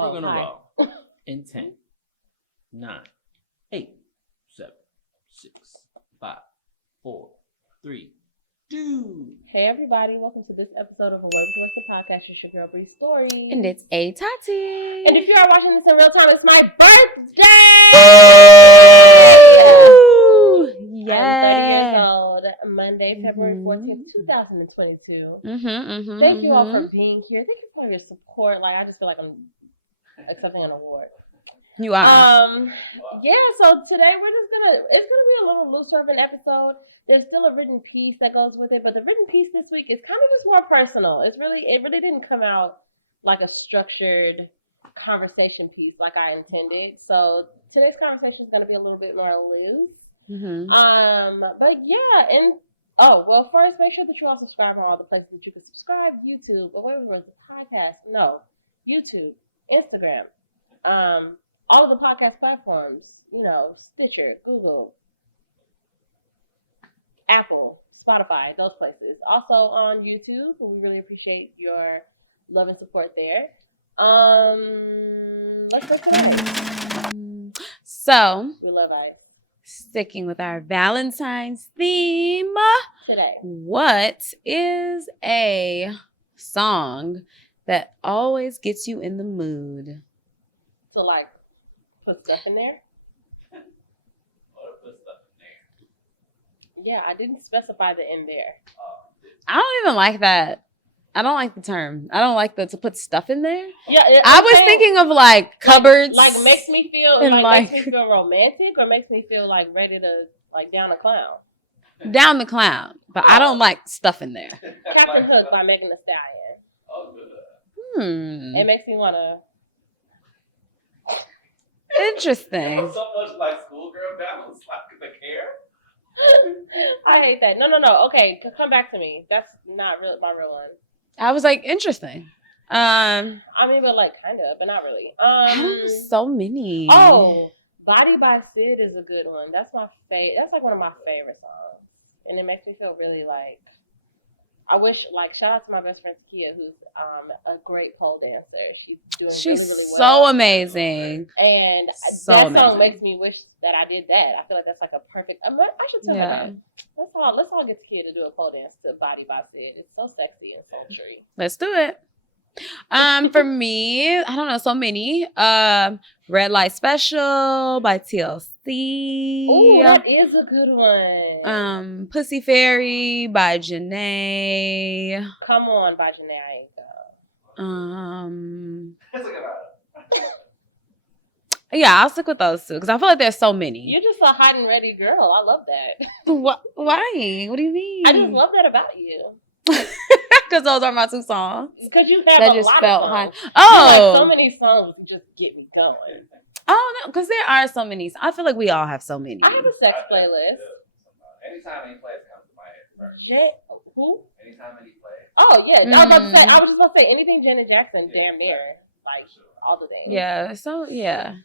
we're gonna roll. In 10, 9, 8, 7, 6, 5, 4, 3, 2. Hey everybody, welcome to this episode of A Word with What's the Podcast. It's your girl Bree Story. And it's A Tati. And if you are watching this in real time, it's my birthday! Yes. I'm 30 years old, Monday, February 14th, 2022. Thank you all for being here. Thank you for your support. Like, I just feel like I'm accepting an award. You are. Yeah, so today it's gonna be a little looser of an episode. There's still a written piece that goes with it, but the written piece this week is kind of just more personal. It really didn't come out like a structured conversation piece like I intended. So today's conversation is gonna be a little bit more loose. But yeah, and first make sure that you all subscribe on all the places that you can subscribe. YouTube, or whatever it was, podcast. No, YouTube, Instagram, all of the podcast platforms. You know, Stitcher, Google, Apple, Spotify, those places. Also on YouTube, we really appreciate your love and support there. Let's go today. So We love ice. Sticking with our Valentine's theme Today. What is a song that always gets you in the mood? So like put stuff in there? Yeah, I didn't specify the in there. I don't even like that. I don't like the term. I don't like to put stuff in there. Yeah, I was thinking of like cupboards. Like makes me feel makes me feel romantic, or makes me feel like ready to like down a clown. Down the clown, but I don't like stuff in there. Captain Hook by Megan Thee Stallion. Oh, good. It makes me wanna. Interesting. So much like schoolgirl balance, like the hair. I hate that. No. Okay, come back to me. That's not real. My real one. I was like, interesting. I mean, but like kind of, but not really. I don't know, so many. Oh, Body by Sid is a good one. That's my That's like one of my favorite songs, and it makes me feel really like. I wish, like, shout out to my best friend Takia, who's a great pole dancer. She's doing really, really well. So amazing. And that song makes me wish that I did that. I feel like that's like a perfect. I should tell her that. Let's all get Takia to do a pole dance to Body by Sid. It's so sexy and sultry. Let's do it. For me, I don't know, so many. Red Light Special by TLC. Oh, that is a good one. Pussy Fairy by Janae. Come on, by Janae. I ain't go. That's a good one. Yeah, I'll stick with those two because I feel like there's so many. You're just a hot and ready girl. I love that. What? Why? What do you mean? I just love that about you. Because those are my two songs. Because you have that a just lot felt of songs. Oh, like so many songs to just get me going. Oh no, because there are so many. I feel like we all have so many. I have a sex playlist. Anytime any place comes to my head first. Who? Anytime any place. Oh yeah, I was just about to say anything Janet Jackson. Damn near like all the things. Yeah. So yeah.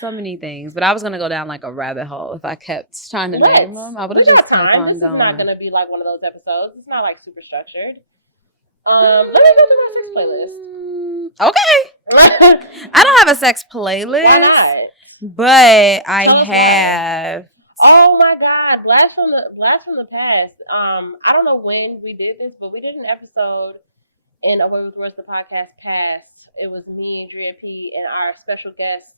So many things, but I was gonna go down like a rabbit hole if I kept trying to name them. I would have just kept on going. This is not gonna be like one of those episodes. It's not like super structured. Let me go through my sex playlist. Okay. I don't have a sex playlist. Why not? But I have. Oh my God! Blast from the past. I don't know when we did this, but we did an episode in A Way With Words, the podcast past. It was me, Drea P, and our special guest.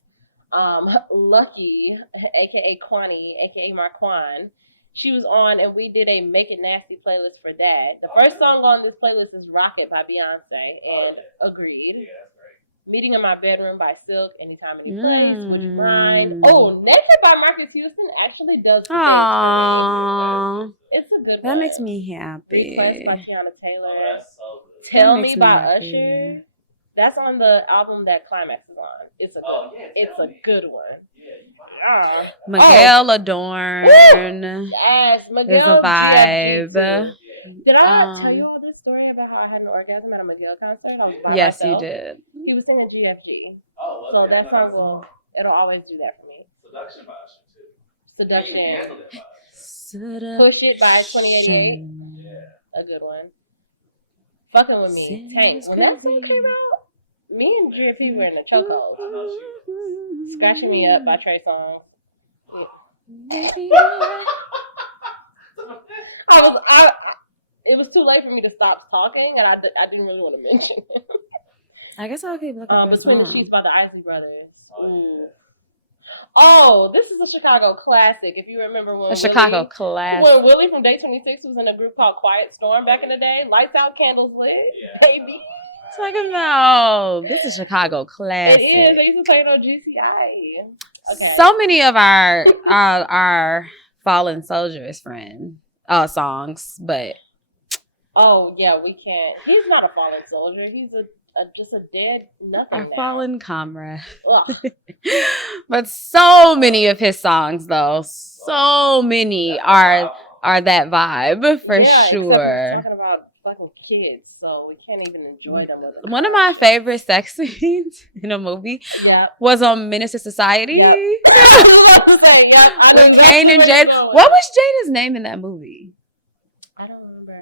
Lucky, aka Kwani, aka Marquand. She was on, and we did a Make It Nasty playlist for that. The first song on this playlist is Rocket by Beyonce, and agreed. Yeah, that's great. Meeting in My Bedroom by Silk, Anytime, Any Place, Would You Mind? Oh, Naked by Marcus Houston actually does. Aww. It's a good one. That makes me happy. Request by Tiana Taylor. Oh, that's so good. Tell Me by Usher. That's on the album that Climax is on. It's a good. It's a good one. Yeah. Miguel Adorn. Yes, Miguel. There's a vibe. Did I not tell you all this story about how I had an orgasm at a Miguel concert? I was by yes, myself. you did. He was singing GFG. Oh, so that song it'll always do that for me. Seduction by Usher too. Seduction. Push It by 2088. Yeah. A good one. Fucking With Me. Tank. When that song came out, Me and GFP were in the chokehold. I know she Scratching Me Up by Trey Songz. It was too late for me to stop talking, and I didn't really want to mention it. I guess I'll keep looking for Between the songs. Sheets by the Isley Brothers. Oh, Ooh. Oh, this is a Chicago classic. If you remember when A Chicago classic. when Willie from Day 26 was in a group called Quiet Storm back in the day, lights out, candles lit, Yeah. baby. Talking about this is Chicago classic. It is. They used to play it on GCI. Okay. So many of our fallen soldiers friend songs, but Oh yeah, we can't. He's not a fallen soldier. He's just a dead nothing. our now. fallen comrade. Ugh. But so many of his songs, though, so many are that vibe for Yeah, except sure. we're talking about fucking kids, so we can't even enjoy them. With them. One of my favorite sex scenes in a movie Yeah. was on Menace to Society. Yep. I was about to say, yep, I know With Kane and exactly where Jada. you're going. What was Jada's name in that movie? I don't remember.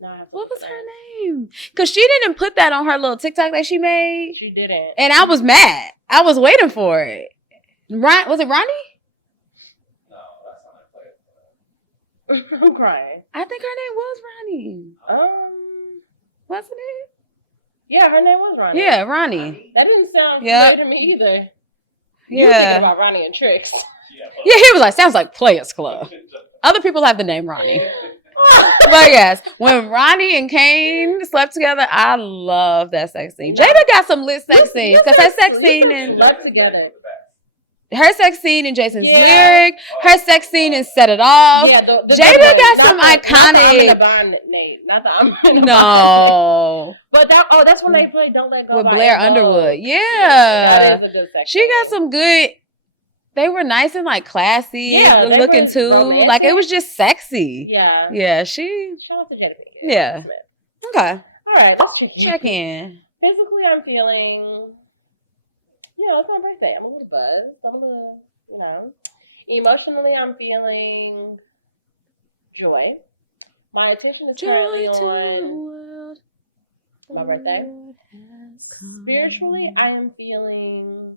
No, I have to What look was it her up. name? Because she didn't put that on her little TikTok that she made. She didn't. And I was mad. I was waiting for it. Was it Ronnie? No, that's not a play. I'm crying. I think her name was Ronnie. Wasn't it? Yeah, her name was Ronnie. Yeah, Ronnie. That didn't sound Yep. familiar to me either. You were thinking Yeah. about Ronnie and Tricks. Yeah, Yeah, he was like, sounds like Players Club. Other people have the name Ronnie. But yes, when Ronnie and Kane slept together, I love that sex scene. Jada got some lit sex scenes because her sex scene and Love together. her sex scene in Jason's Yeah. Lyric, her sex scene in Set It Off. Yeah, the Jada good got one. some Not the I'm in iconic. a Bond, Nate. Not the I'm in a Bond. No, But that's when they played Don't Let Go with by Blair Avo. Underwood. That Yeah, is a good sex she scene. got some good. They were nice and like classy, Yeah, good they looking were too. romantic. Like it was just sexy. Yeah. Yeah, she. Shout out to Jada Pinkett. Yeah. Smith. Okay, All right, that's tricky. check in. Physically, I'm feeling. It's my birthday. I'm a little buzzed. I'm a little, Emotionally, I'm feeling joy. My attention is currently Joy to the on world. my birthday. Lord has come. Spiritually, I am feeling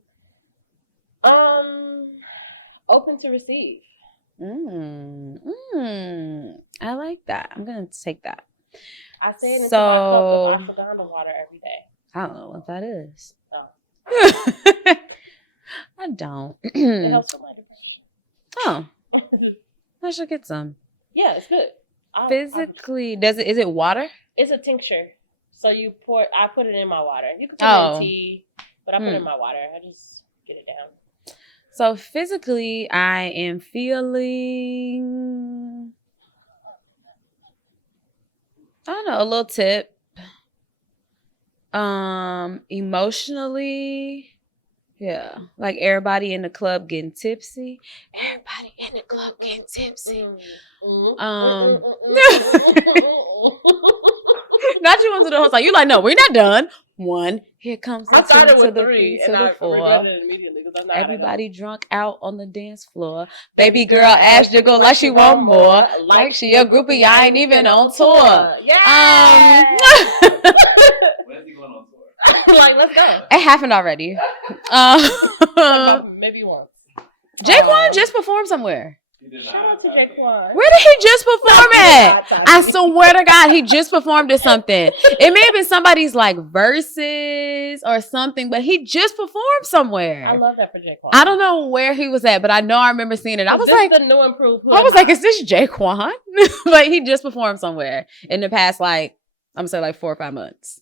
open to receive. I like that. I'm gonna take that. I say it into So- my cup of ashwagandha water every day. I don't know what that is. Oh. I don't. It helps with my depression. Oh, I should get some. Yeah, it's good. Physically, is it water? It's a tincture. So I put it in my water. You can put it in tea, but I put it in my water. I just get it down. So physically, I am feeling, I don't know, a little tip. Emotionally, yeah, like everybody in the club getting tipsy. Everybody in the club getting tipsy. Not you into the whole time. You like, no, we're not done. 1, here comes the I 2 started to with the 3, 3 to and the I 4. regretted it immediately because I'm not. Everybody drunk out on the dance floor. Baby girl ass jiggle like she want more. Like she a groupie, I ain't even on tour. Yeah. When's he going on tour? Like, let's go. It happened already. Maybe once. Jaquan just performed somewhere. He did Shout not out to have Jaquan. Where did he just perform at? I swear to God, he just performed at something. It may have been somebody's like verses or something, but he just performed somewhere. I love that for Jaquan. I don't know where he was at, but I know I remember seeing it. I was This like, is the new improved hood. I was like, is this Jaquan? But he just performed somewhere in the past, like, I'm gonna say like 4 or 5 months.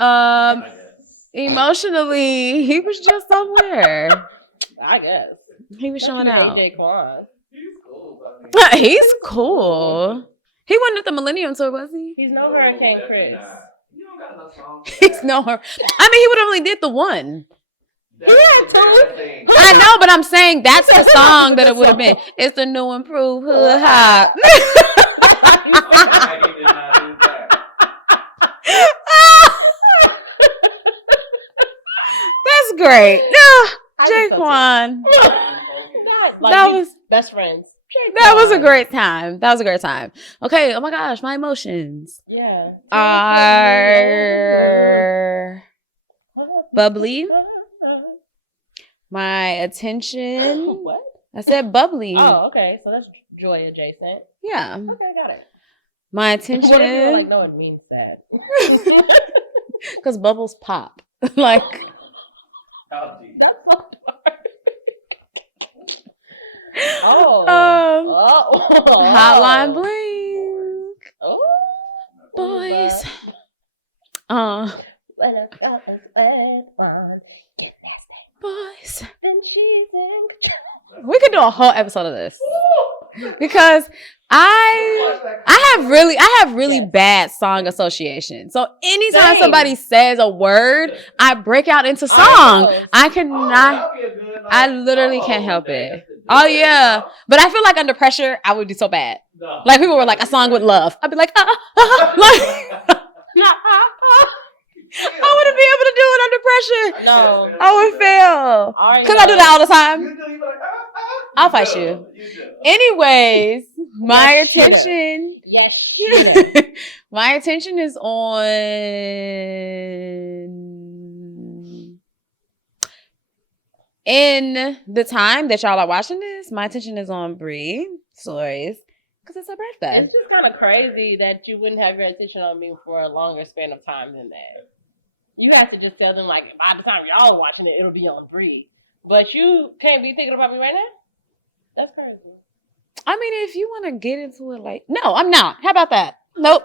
I guess. Emotionally, he was just somewhere. I guess. He was showing Don't you out. hate Jaquan. He's cool. I mean, He's cool. He wasn't at the Millennium Tour, was he? He's no Hurricane definitely Chris. not. You don't got enough songs. for He's that. no her. I mean, he would only did the one. That's Yeah, the totally. bad thing. I know, but I'm saying that's the song that it would have been. It's the new improved hood hop. I did not do that. That's great. No, I think so, too. Jaquan. God, like, That we was best friends. That was a great time. That was a great time. Okay. Oh my gosh, my emotions Yeah. are bubbly. My attention. What? I said bubbly. Oh, okay. So that's joy adjacent. Yeah. Okay, got it. My What if you were attention. like, no, it means that. Because bubbles pop. Like. How deep? That's so dark. Oh. Hotline bling. Oh. Boys. When a girl is wet one, get nasty. Boys. Then she's in control. We could do a whole episode of this. Because I have really bad song association. So anytime Same. somebody says a word, I break out into song. I cannot. I literally can't help it. Oh yeah, but I feel like under pressure, I would do so bad. No. Like people were like a song with love. I'd be like, like I wouldn't be able to do it under pressure. No. I would fail because I do that all the time. I'll fight you. Anyways, my attention. Yes, shit. My attention is on. In the time that y'all are watching this, my attention is on BRI stories because it's her birthday. It's just kind of crazy that you wouldn't have your attention on me for a longer span of time than that. You have to just tell them, like, by the time y'all are watching it, it'll be on BRI. But you can't be thinking about me right now? That's crazy. I mean, if you want to get into it, like, no, I'm not. How about that? Nope.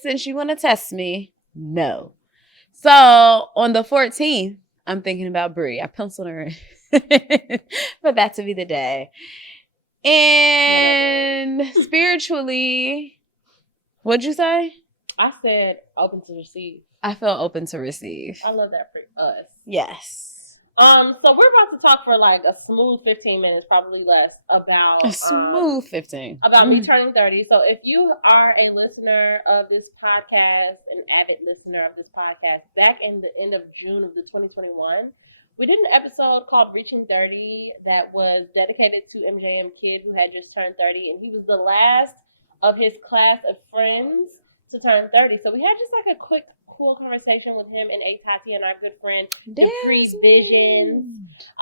Since you want to test me, no. So on the 14th, I'm thinking about BRI. I penciled her in for that to be the day. And spiritually, what'd you say? I said open to receive. I feel open to receive. I love that for us. Yes. So we're about to talk for like a smooth 15 minutes, probably less, about A smooth 15. About me turning 30. So if you are a listener of this podcast, an avid listener of this podcast, back in the end of June of the 2021, we did an episode called Reaching 30 that was dedicated to MJM Kid, who had just turned 30, and he was the last of his class of friends to turn 30. So we had just like a quick, cool conversation with him and Tati and our good friend Dupree Visions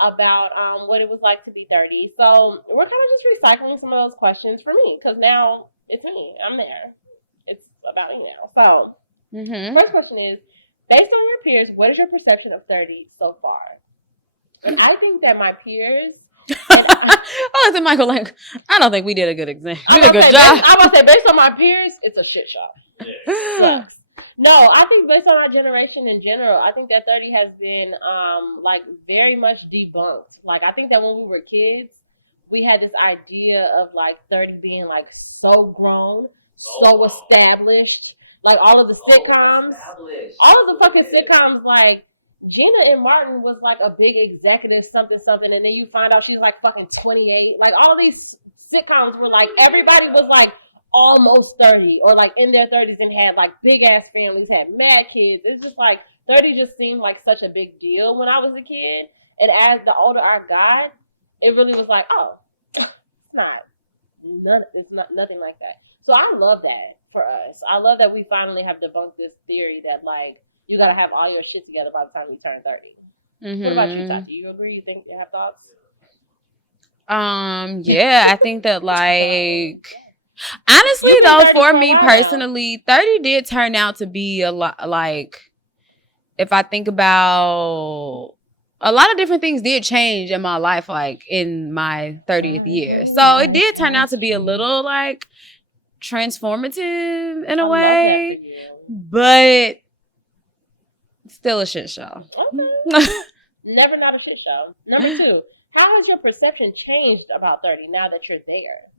about what it was like to be 30. So we're kind of just recycling some of those questions for me because now it's me. I'm there. It's about me now. So first question is, based on your peers, what is your perception of 30 so far? And I think that my peers... I looked at Michael like, I don't think we did a good exam. We did a good job. I'm going to say, based on my peers, it's a shit show. Yeah. No, I think based on our generation in general, I think that 30 has been like very much debunked. Like I think that when we were kids, we had this idea of like 30 being like so grown, so established. Like all of the sitcoms, all of the fucking sitcoms, like Gina and Martin was like a big executive something, and then you find out she's like fucking 28. Like all these sitcoms were like, everybody was like almost 30 or like in their 30s and had like big ass families, had mad kids. It's just like 30 just seemed like such a big deal when I was a kid. And as the older I got, it really was like, oh, it's nothing like that. So I love that for us. I love that we finally have debunked this theory that like you gotta have all your shit together by the time you turn 30. What about you, Tati? Do you agree? You think you have thoughts? Yeah, I think that like honestly though, for me personally, 30 did turn out to be a lot. Like if I think about a lot of different things did change in my life, like in my 30th year. So it did turn out to be a little like transformative in a way, but still a shit show. Okay. Never not a shit show. Number 2, how has your perception changed about 30 now that you're there?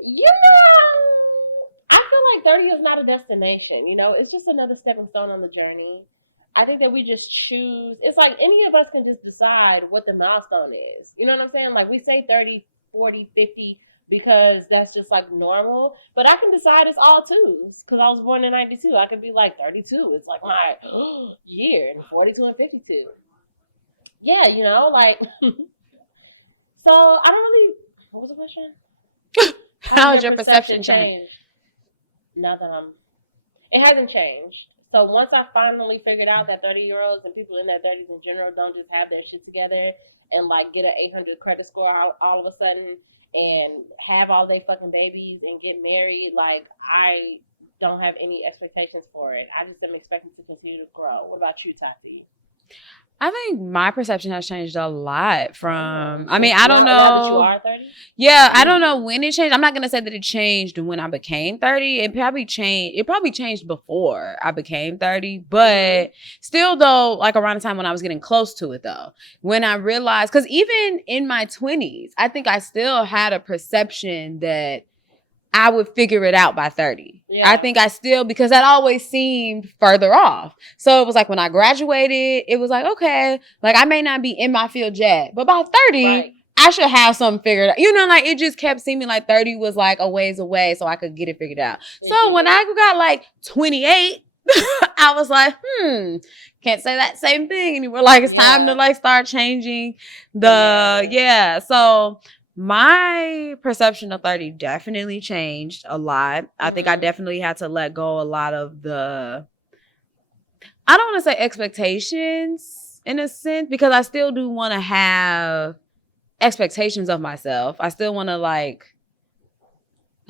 You know, I feel like 30 is not a destination. You know, it's just another stepping stone on the journey. I think that we just choose. It's like any of us can just decide what the milestone is. You know what I'm saying? Like we say 30, 40, 50 because that's just like normal. But I can decide it's all twos because I was born in 92. I could be like 32. It's like my year, and 42 and 52. Yeah, you know, like, so I don't really What was the question? How's your perception changed? Now that it hasn't changed. So once I finally figured out that 30-year-olds and people in their 30s in general don't just have their shit together and like get an 800 credit score all of a sudden and have all their fucking babies and get married, like I don't have any expectations for it. I just am expecting to continue to grow. What about you, Tati? I think my perception has changed a lot from, I mean, I don't know. Now that you are 30? Yeah, I don't know when it changed. I'm not going to say that it changed when I became 30. It probably changed before I became 30. But still, though, like around the time when I was getting close to it, though, when I realized, because even in my 20s, I think I still had a perception that I would figure it out by 30. Yeah. I think I still, because that always seemed further off. So it was like when I graduated, it was like, okay, like I may not be in my field yet, but by 30, right, I should have something figured out. You know, like it just kept seeming like 30 was like a ways away so I could get it figured out. Mm-hmm. So when I got like 28, I was like, can't say that same thing anymore. Like it's time to like start changing So my perception of 30 definitely changed a lot. I think I definitely had to let go a lot of the, I don't want to say expectations in a sense, because I still do want to have expectations of myself. I still want to like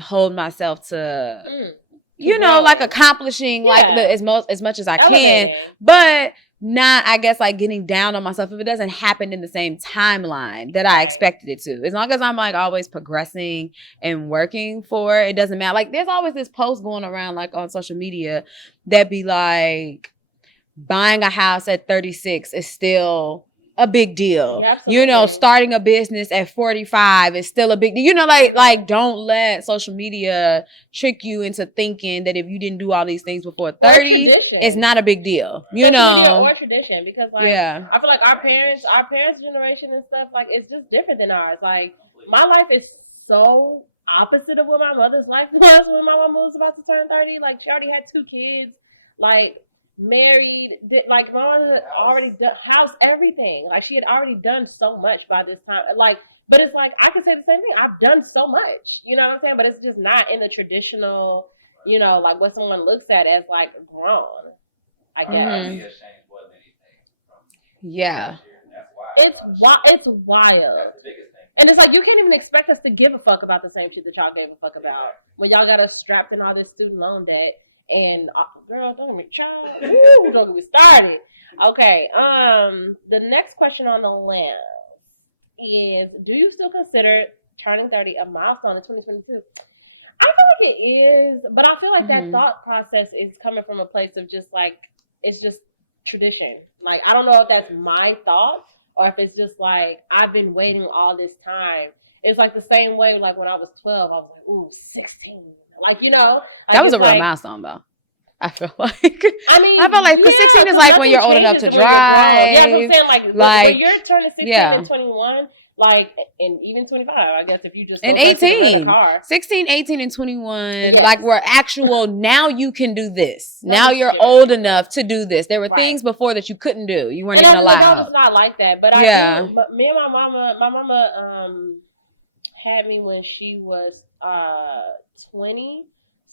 hold myself to, you know, like accomplishing like as much as I can, but not, I guess, like getting down on myself if it doesn't happen in the same timeline that I expected it to. As long as I'm like always progressing and working for it, it doesn't matter. Like there's always this post going around like on social media that be like, buying a house at 36 is still a big deal. Yeah, you know, starting a business at 45 is still a big deal. You know, like don't let social media trick you into thinking that if you didn't do all these things before 30, it's not a big deal. You know, media or tradition, because like I feel like our parents' generation and stuff, like it's just different than ours. Like my life is so opposite of what my mother's life was when my mom was about to turn 30. Like she already had 2 kids, like married, like my mother had already done house, everything. Like she had already done so much by this time. Like, but it's like I could say the same thing. I've done so much, you know what I'm saying? But it's just not in the traditional, you know, like what someone looks at as like grown, I guess. Yeah. It's wild. And it's like you can't even expect us to give a fuck about the same shit that y'all gave a fuck about when y'all got us strapped in all this student loan debt. And girl, don't get me started. Okay. The next question on the list is: do you still consider turning 30 a milestone in 2022? I feel like it is, but I feel like that thought process is coming from a place of just like it's just tradition. Like I don't know if that's my thought or if it's just like I've been waiting all this time. It's like the same way like when I was 12, I was like, ooh, 16. Like, you know. Like, that was a real milestone, though. I feel like. I mean, I feel like because 16 is like when you're old enough to drive. Yeah, that's what I'm saying. Like when you're turning 16 and 21, like, and even 25, I guess, if you just and 18, 16, 18, and 21, like we're actual. Now you can do this. Now you're old enough to do this. There were things before that you couldn't do. You weren't even allowed. I was not like that, but but me and my mama had me when she was 20.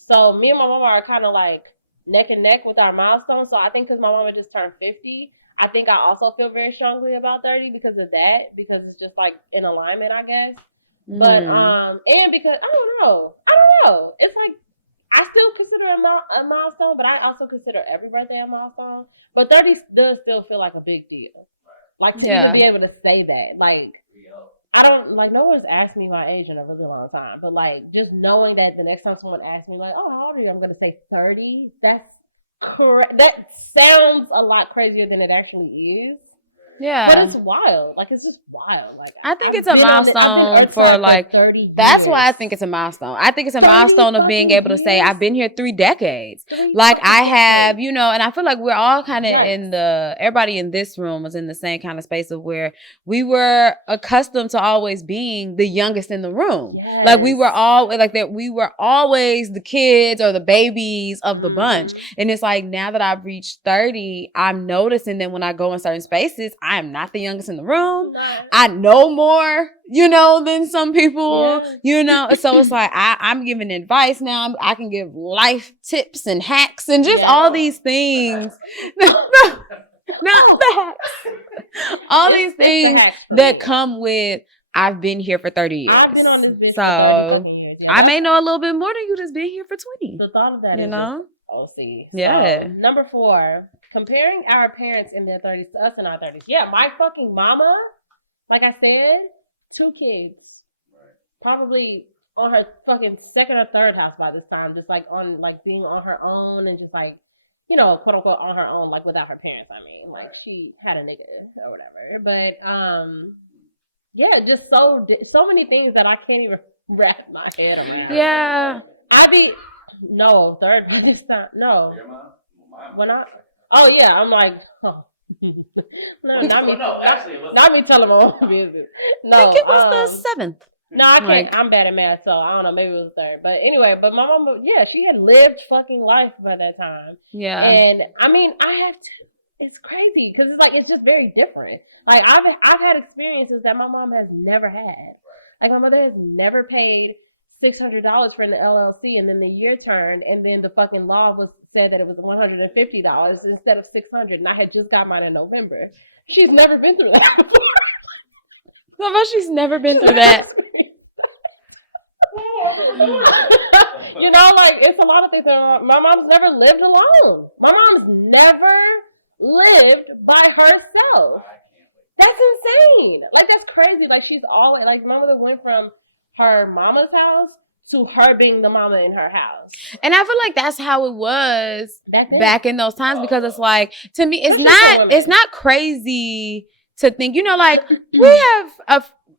So me and my mama are kind of like neck and neck with our milestones. So I think because my mama just turned 50, I think I also feel very strongly about 30 because of that, because it's just like in alignment, I guess. But and because I don't know. It's like I still consider a milestone, but I also consider every birthday a milestone. But 30 does still feel like a big deal. Like to even be able to say that, like. I don't, like, no one's asked me my age in a really long time, but, like, just knowing that the next time someone asks me, like, oh, how old are you? I'm going to say 30. That's correct. That sounds a lot crazier than it actually is. Yeah. But it's wild. Like, it's just wild. Like, I think it's a milestone for like 30 years. That's why I think it's a milestone. I think it's a milestone of being able to say, I've been here 3 decades. Like I have, you know, and I feel like we're all kind of everybody in this room was in the same kind of space of where we were accustomed to always being the youngest in the room. Yes. Like we were all like that. We were always the kids or the babies of the bunch. And it's like now that I've reached 30, I'm noticing that when I go in certain spaces, I am not the youngest in the room. Nah. I know more, than some people, Yeah. So it's like, I'm giving advice now. I can give life tips and hacks and just Yeah. all these things. Not the hacks. All these It's the things hacks for that me. come with, I've been here for 30 years. I've been on this bitch for 30 So fucking years. Yeah, I may know a little bit more than you just been here for 20. the thought of that You is know? just OC. Yeah. So, number 4, comparing our parents in their 30s to us in our 30s. Yeah, my fucking mama, like I said, 2 kids. Right. Probably on her fucking second or third house by this time. Just like on, like being on her own and just like, quote unquote on her own, like without her parents. I mean, like she had a nigga or whatever. But yeah, just so many things that I can't even wrap my head around. Yeah. No, third by this time. No. Your mom? My When oh yeah, I'm like, oh. No, not me. No, actually, it was Not me telling my own business. No, I think it was the 7th. No, I can't. Like- I'm bad at math, so I don't know. Maybe it was third. But anyway, but my mama, yeah, she had lived fucking life by that time. Yeah. And I mean, it's crazy because it's like, it's just very different. Like I've had experiences that my mom has never had. Like my mother has never paid $600 for an LLC, and then the year turned, and then the fucking law said that it was $150 instead of $600, and I had just got mine in November. She's never been through that before. No, she's never been through that. Like it's a lot of things. My mom's never lived alone. My mom's never lived by herself. That's insane. Like that's crazy. Like she's always like my mother went from her mama's house to her being the mama in her house. And I feel like that's how it was back in those times, because it's like, to me, it's not crazy to think, like we have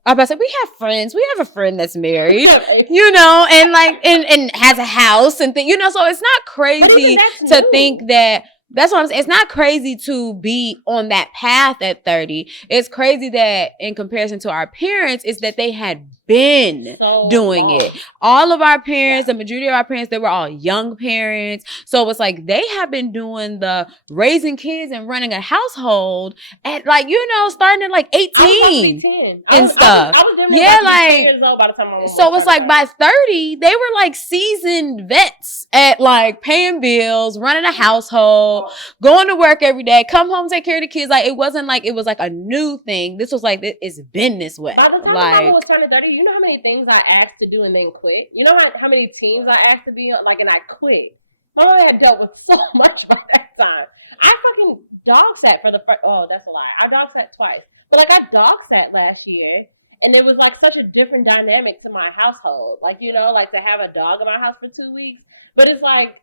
we have friends. We have a friend that's married, and like and has a house and so it's not crazy to think that. That's what I'm saying. It's not crazy to be on that path at 30. It's crazy that in comparison to our parents, is that they had been doing it. All of our parents, the majority of our parents, they were all young parents. So it's like they have been doing the raising kids and running a household at like, starting at like 18 and stuff. I was like 10 years old by the time I was so it's like by 30, they were like seasoned vets at like paying bills, running a household, going to work every day, come home, take care of the kids. Like it wasn't like it was like a new thing. This was like it's been this way. By the time I was turning 30, you know how many things I asked to do and then quit? You know how many teams I asked to be on, like, and I quit? My mom had dealt with so much by that time. I fucking dog sat for the first, that's a lie. I dog sat twice. But like I dog sat last year, and it was like such a different dynamic to my household. Like, like to have a dog in my house for 2 weeks. But it's like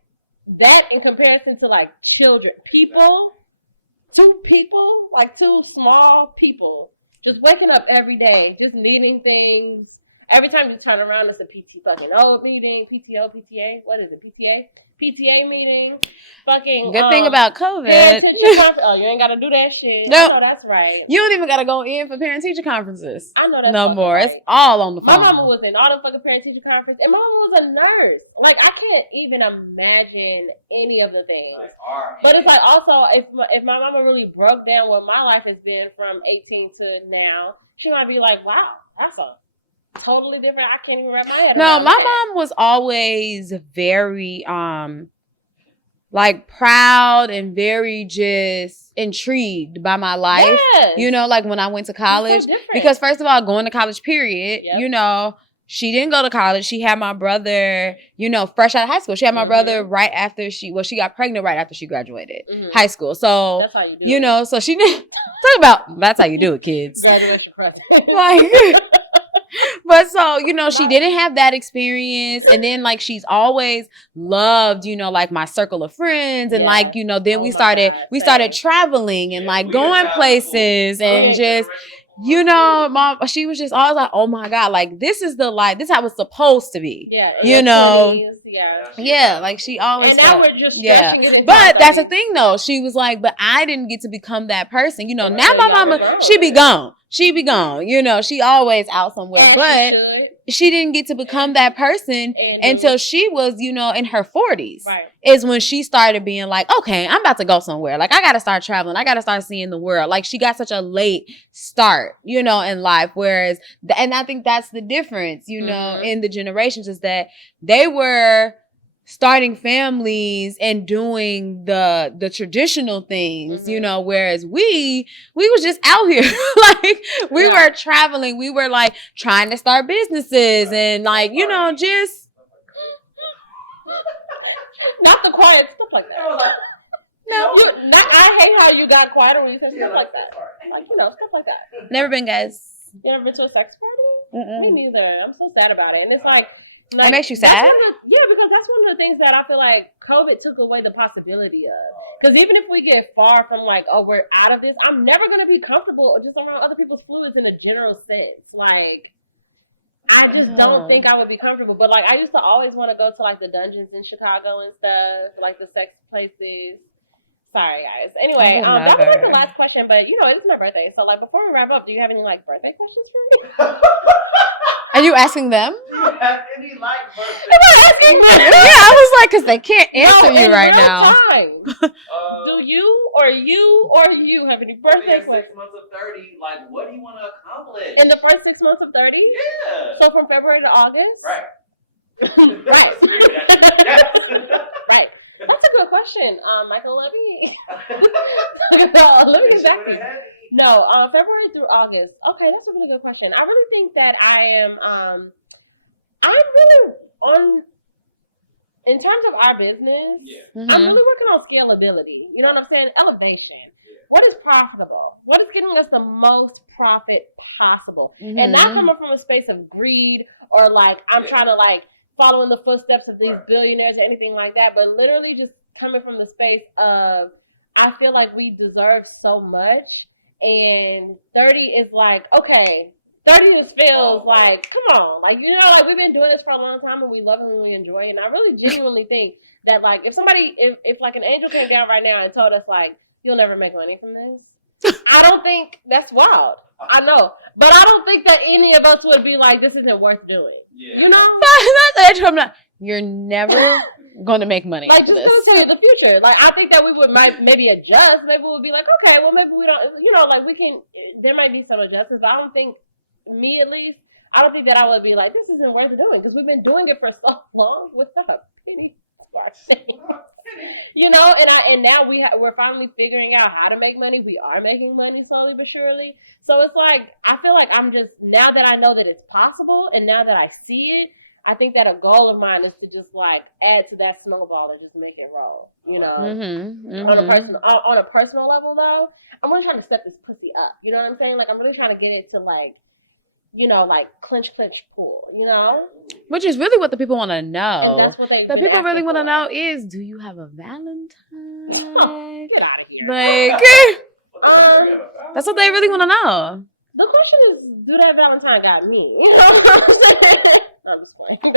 that in comparison to like children, two small people, just waking up every day, just needing things. Every time you turn around, it's a PTO meeting, what is it, PTA meeting, fucking. Good thing about COVID. You ain't got to do that shit. No, I know that's right. You don't even got to go in for parent-teacher conferences. I know that's no more. Right. It's all on the phone. My mama was in all the fucking parent-teacher conferences, and my mama was a nurse. Like, I can't even imagine any of the things. But it's like, also, if my mama really broke down what my life has been from 18 to now, she might be like, wow, that's a totally different. I can't even wrap my head around my that. mom was always very like proud and very just intrigued by my life. Yes. Like when I went to college. So because first of all, going to college, period, Yep. She didn't go to college. She had my brother, fresh out of high school. She had my brother right after she got pregnant right after she graduated high school. So, that's how you do it. So she didn't talk about, that's how you do it, kids. Graduation present. Like, but so, she didn't have that experience. And then like, she's always loved, like my circle of friends. And like, then we started traveling and like going places and just, mom, she was just always like, oh my God, like this is the life, this is how it's supposed to be. Yeah. 20s, yeah. Yeah. Like she always. And now we're just stretching it. But that's the thing though. She was like, but I didn't get to become that person. Now my mama, she be gone. She be gone. She always out somewhere. But she didn't get to become that person until she was, you know, in her 40s. Right. Is when she started being like, okay, I'm about to go somewhere. Like, I got to start traveling. I got to start seeing the world. Like, she got such a late start, you know, in life. Whereas, and I think that's the difference, you know, in the generations, is that they were starting families and doing the traditional things, you know, whereas we was just out here. Like, we were traveling, we were like trying to start businesses and like, you know, just not the quiet stuff like that. No, I hate how you got quieter when you said stuff like that. Like, you know, stuff like that. Never been, guys. You ever been to a sex party? Me neither. I'm so sad about it. And it's like that makes you sad? Because that's one of the things that I feel like COVID took away the possibility of. Because even if we get far from like, oh, we're out of this, I'm never going to be comfortable just around other people's fluids in a general sense. Like, I just don't think I would be comfortable. But like, I used to always want to go to like the dungeons in Chicago and stuff, like the sex places. Sorry, guys. Anyway, that was like the last question, but you know, it's my birthday. So like, before we wrap up, do you have any like birthday questions for me? Are you asking them? Do you have any like birthday? Am I asking them? Yeah, I was like, because they can't answer you right now. Do you have any birthday questions? 6 months of 30, like, what do you want to accomplish? In the first 6 months of 30? Yeah. So from February to August? Right. Right. Yes. Right. That's a good question, Michael Levy. Let me get back to you. No, February through August. Okay, that's a really good question. I really think that I'm really on, in terms of our business, I'm really working on scalability. You know what I'm saying? Elevation. Yeah. What is profitable? What is getting us the most profit possible? And not coming from a space of greed or like, I'm trying to like, follow in the footsteps of these billionaires or anything like that, but literally just coming from the space of, I feel like we deserve so much, and 30 is like, okay, 30 just feels like, come on, like, you know, like we've been doing this for a long time and we love it and we enjoy it, and I really genuinely think that like, if like an angel came down right now and told us like, you'll never make money from this, I don't think that's wild. I know, but I don't think that any of us would be like, this isn't worth doing. Yeah. You know? You're never going to make money like, for just this. tell you the future. Like, I think that we would maybe adjust. Maybe we'll be like, okay, well, maybe we don't, you know, like we can, there might be some adjustments, but I don't think, me at least, I don't think that I would be like, this isn't worth doing, because we've been doing it for so long. What's up? You know, and now we're finally figuring out how to make money. We are making money slowly but surely. So it's like, I feel like I'm just, now that I know that it's possible and now that I see it, I think that a goal of mine is to just like add to that snowball and just make it roll. You know, on a personal level though, I'm really trying to step this pussy up. You know what I'm saying? Like, I'm really trying to get it to like, you know, like clinch, pull, you know? Which is really what the people want to know. And that's what the people really want to know is, do you have a Valentine? Oh, get out of here. Like, that's what they really want to know. The question is, do that Valentine got me? You know what I'm saying? I'm just playing.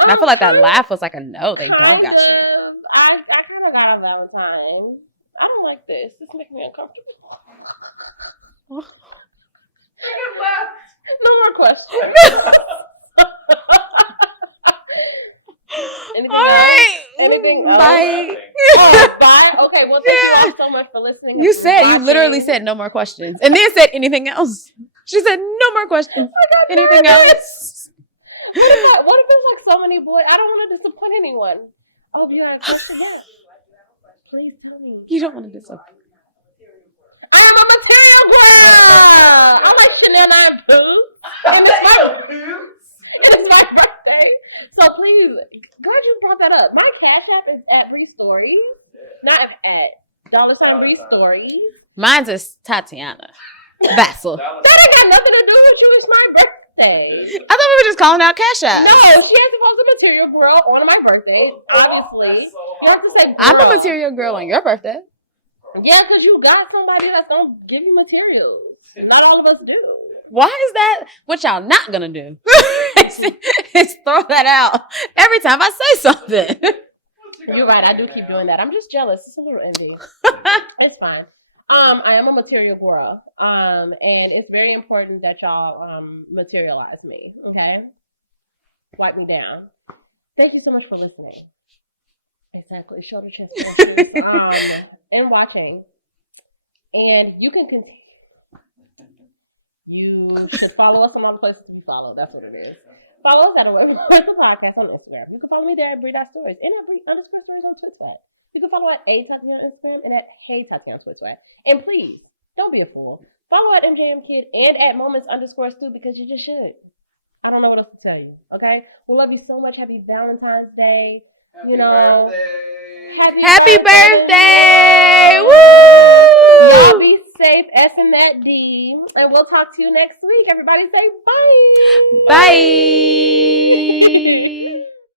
I feel like that laugh was like a no, they don't got you. I kind of got a Valentine. I don't like this. This makes me uncomfortable. No more questions. Anything all right. else? Anything else? Bye. Oh, bye. Okay. Well, thank you all so much for listening. You literally said no more questions, and then said anything else. She said no more questions. Anything else? What if it's like so many boys? I don't want to disappoint anyone. I hope you had a question. Yeah. Please tell me. You don't want to disappoint. I am a material girl. I'm like Chanel Boots. And it's my birthday. So please, glad you brought that up. My Cash App is at BRI Stories. Not at $$ BRI Stories. Mine's is Tatiana Bassel. That ain't got nothing to do with you. It's my birthday. I thought we were just calling out Cash App. No, she has to post a material girl on my birthday, obviously. You have to say girl. I'm a material girl on your birthday. Yeah, because you got somebody that's going to give you materials. Not all of us do. Why is that what y'all not going to do? It's throw that out every time I say something. You're right. I do keep doing that. I'm just jealous. It's a little envy. It's fine. I am a material girl. And it's very important that y'all materialize me. Okay, wipe me down. Thank you so much for listening. Exactly, shoulder chest, and watching. And you can continue. You should follow us on all the places to be followed. That's what it is. Follow us at Away from the Podcast on Instagram. You can follow me there at BRI.stories and at BRI_stories on Twitter. You can follow at A_Tati on Instagram and at Hey_Tati on Twitter. And please, don't be a fool. Follow at MJMKid and at moments_stu because you just should. I don't know what else to tell you. Okay? We love you so much. Happy Valentine's Day. Happy birthday. Happy birthday! Woo! Y'all be safe, S and that D. And we'll talk to you next week. Everybody say bye. Bye.